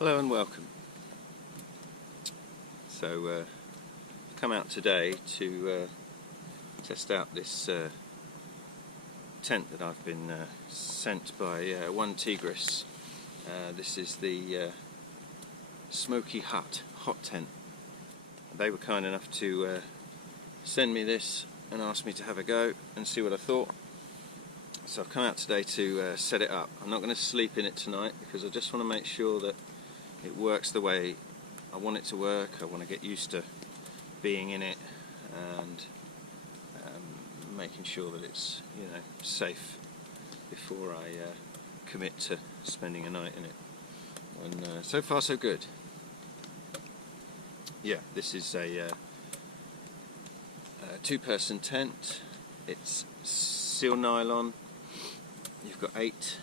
Hello and welcome. So I've come out today to test out this tent that I've been sent by one Tigris. This is the Smokey hot tent. They were kind enough to send me this and ask me to have a go and see what I thought. So I've come out today to set it up. I'm not going to sleep in it tonight because I just want to make sure that it works the way I want it to work. I want to get used to being in it, and making sure that it's, you know, safe before I commit to spending a night in it. And so far so good. Yeah, this is a two-person tent. It's seal nylon. You've got 8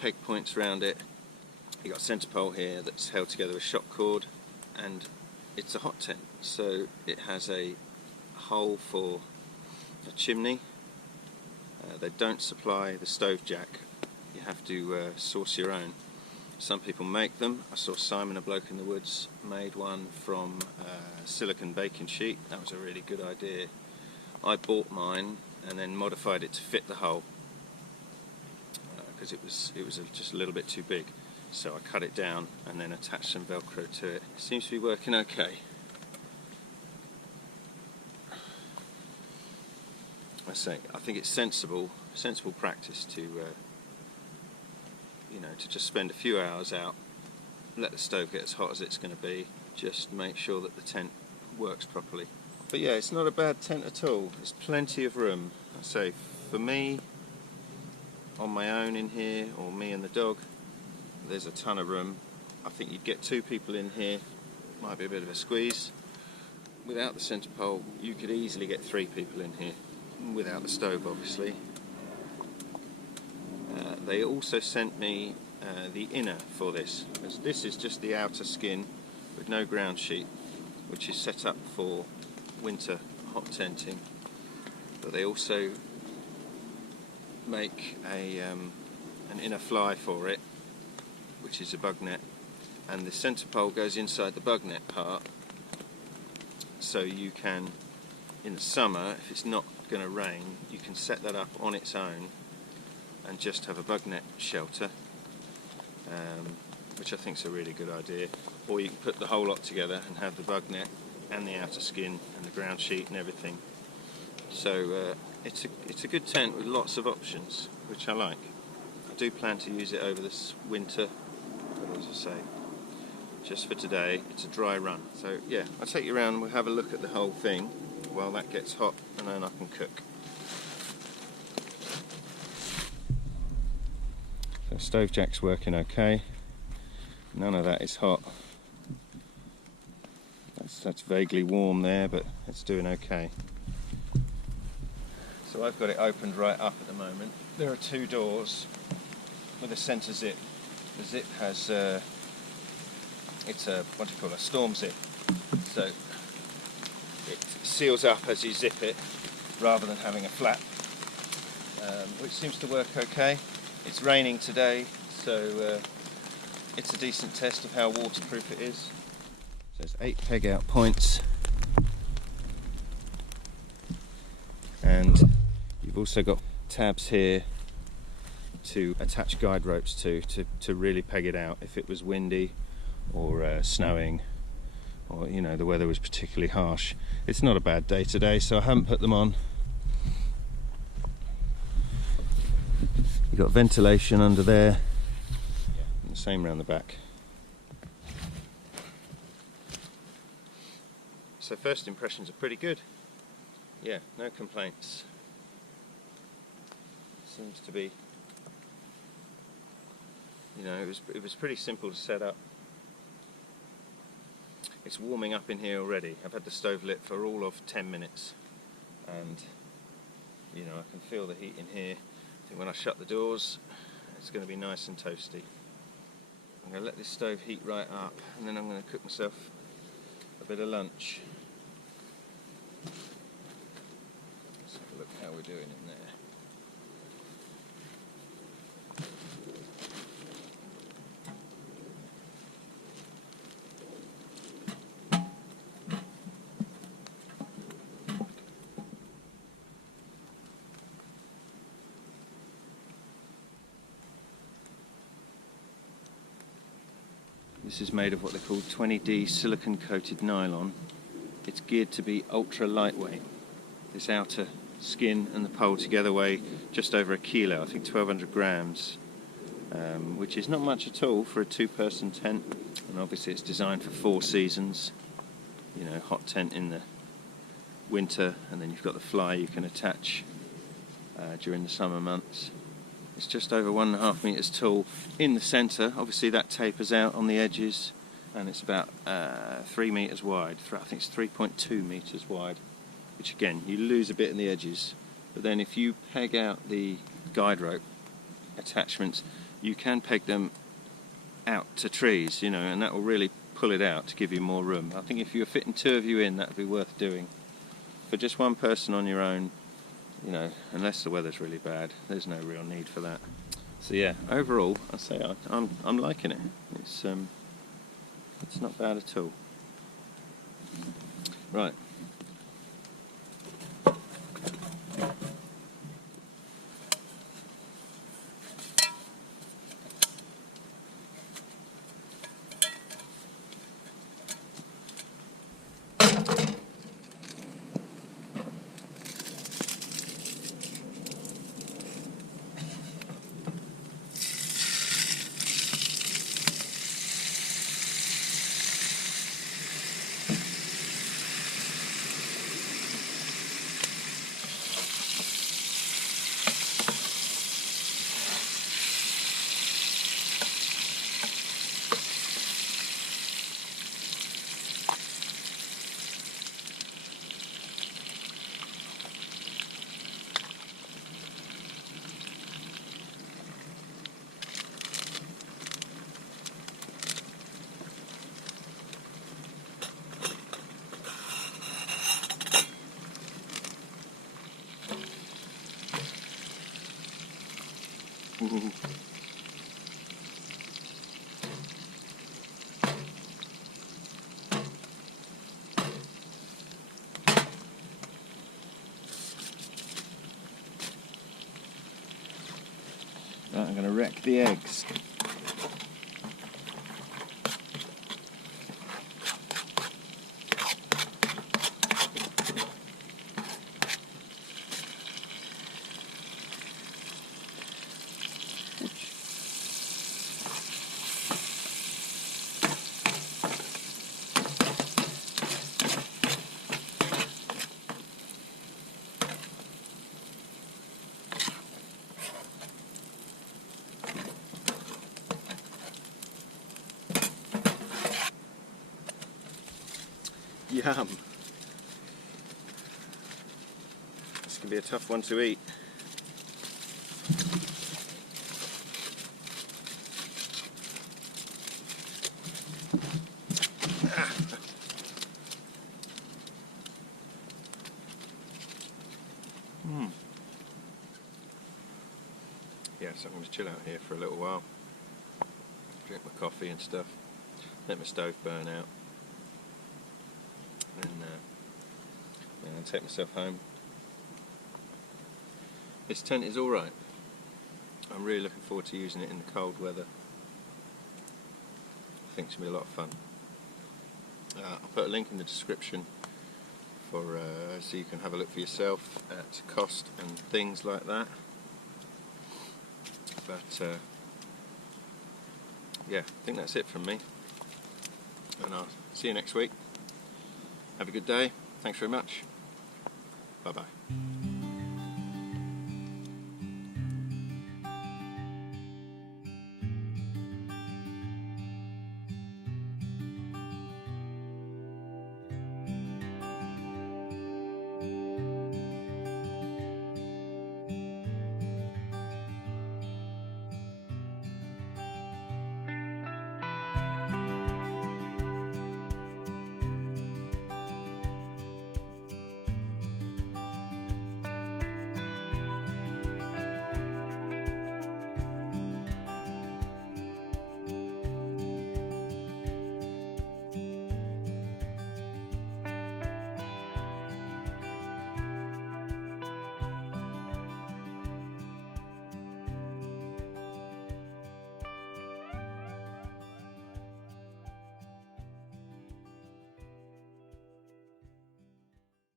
peg points around it. You've got a centre pole here that's held together with shock cord, and it's a hot tent, so it has a hole for a chimney. They don't supply the stove jack. You have to source your own. Some people make them. I saw Simon, a bloke in the woods, made one from silicone baking sheet. That was a really good idea. I bought mine and then modified it to fit the hole because it was just a little bit too big. So I cut it down and then attached some Velcro to it. It seems to be working okay. I think it's sensible practice to you know, to just spend a few hours out, let the stove get as hot as it's going to be, just make sure that the tent works properly. But yeah, it's not a bad tent at all. There's plenty of room. I say, for me, on my own in here, or me and the dog, there's a ton of room. I think you'd get 2 people in here, might be a bit of a squeeze. Without the centre pole, you could easily get 3 people in here, without the stove obviously. They also sent me the inner for this, as this is just the outer skin with no ground sheet, which is set up for winter hot tenting. But they also make an inner fly for it, which is a bug net, and the centre pole goes inside the bug net part, so you can, in the summer, if it's not going to rain, you can set that up on its own and just have a bug net shelter, which I think is a really good idea. Or you can put the whole lot together and have the bug net and the outer skin and the ground sheet and everything. So it's a good tent with lots of options, which I like. I do plan to use it over this winter, but as I say, just for today, it's a dry run. So yeah, I'll take you around and we'll have a look at the whole thing while that gets hot, and then I can cook. So stove jack's working okay. None of that is hot. That's vaguely warm there, but it's doing okay. So I've got it opened right up at the moment. There are 2 doors with a centre zip. The zip has it's a, what do you call it, a storm zip. So it seals up as you zip it rather than having a flap, which seems to work okay. It's raining today, so it's a decent test of how waterproof it is. So there's 8 peg out points, and you've also got tabs here to attach guide ropes to really peg it out if it was windy or snowing, or you know, the weather was particularly harsh. It's not a bad day today, so I haven't put them on. You've got ventilation under there, and the same around the back. So first impressions are pretty good. Yeah, no complaints. Seems to be, you know, it was pretty simple to set up. It's warming up in here already. I've had the stove lit for all of 10 minutes, and you know, I can feel the heat in here. I think when I shut the doors, it's going to be nice and toasty. I'm going to let this stove heat right up, and then I'm going to cook myself a bit of lunch. Let's have a look how we're doing in there. This is made of what they call 20D silicone coated nylon. It's geared to be ultra lightweight. This outer skin and the pole together weigh just over 1 kilo, I think 1200 grams, which is not much at all for a 2-person tent. And obviously it's designed for 4 seasons. You know, hot tent in the winter, and then you've got the fly you can attach during the summer months. It's just over 1.5 metres tall in the centre. Obviously that tapers out on the edges, and it's about 3 metres wide. I think it's 3.2 metres wide, which again, you lose a bit in the edges. But then if you peg out the guide rope attachments, you can peg them out to trees, you know, and that will really pull it out to give you more room. I think if you're fitting 2 of you in, that would be worth doing. For just one person on your own, you know, unless the weather's really bad, there's no real need for that. So yeah, overall, I say I'm liking it. It's not bad at all. Right. Right, I'm going to wreck the eggs. Yum! This can be a tough one to eat. Yeah, so I'm going to chill out here for a little while. Drink my coffee and stuff. Let my stove burn out. And take myself home. This tent is alright. I'm really looking forward to using it in the cold weather. I think it's going to be a lot of fun. I'll put a link in the description for so you can have a look for yourself at cost and things like that. But yeah, I think that's it from me. And I'll see you next week. Have a good day. Thanks very much. Bye bye.